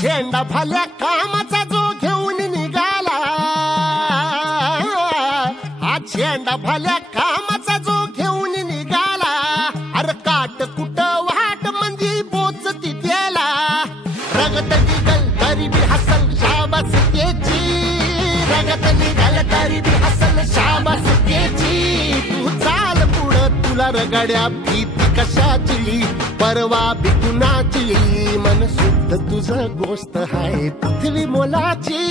झेंडा भल्या कामाचा जो घेऊन निघाला, हा झेंडा भल्या कामाचा जो घेऊन निघाला, अरे काट कुट वाट मंदी पोचती त्याला, रगत निघल तरी बी हसल शाबास त्याची, रगत निघल तरी बी हसल शाबास त्याची, तू चाल पुढं तुला रगड्या भीती कशाची, परवा बी कुणाची, मन शुद्ध तुझं गोष्ट आहे पृथ्वी मोलाची।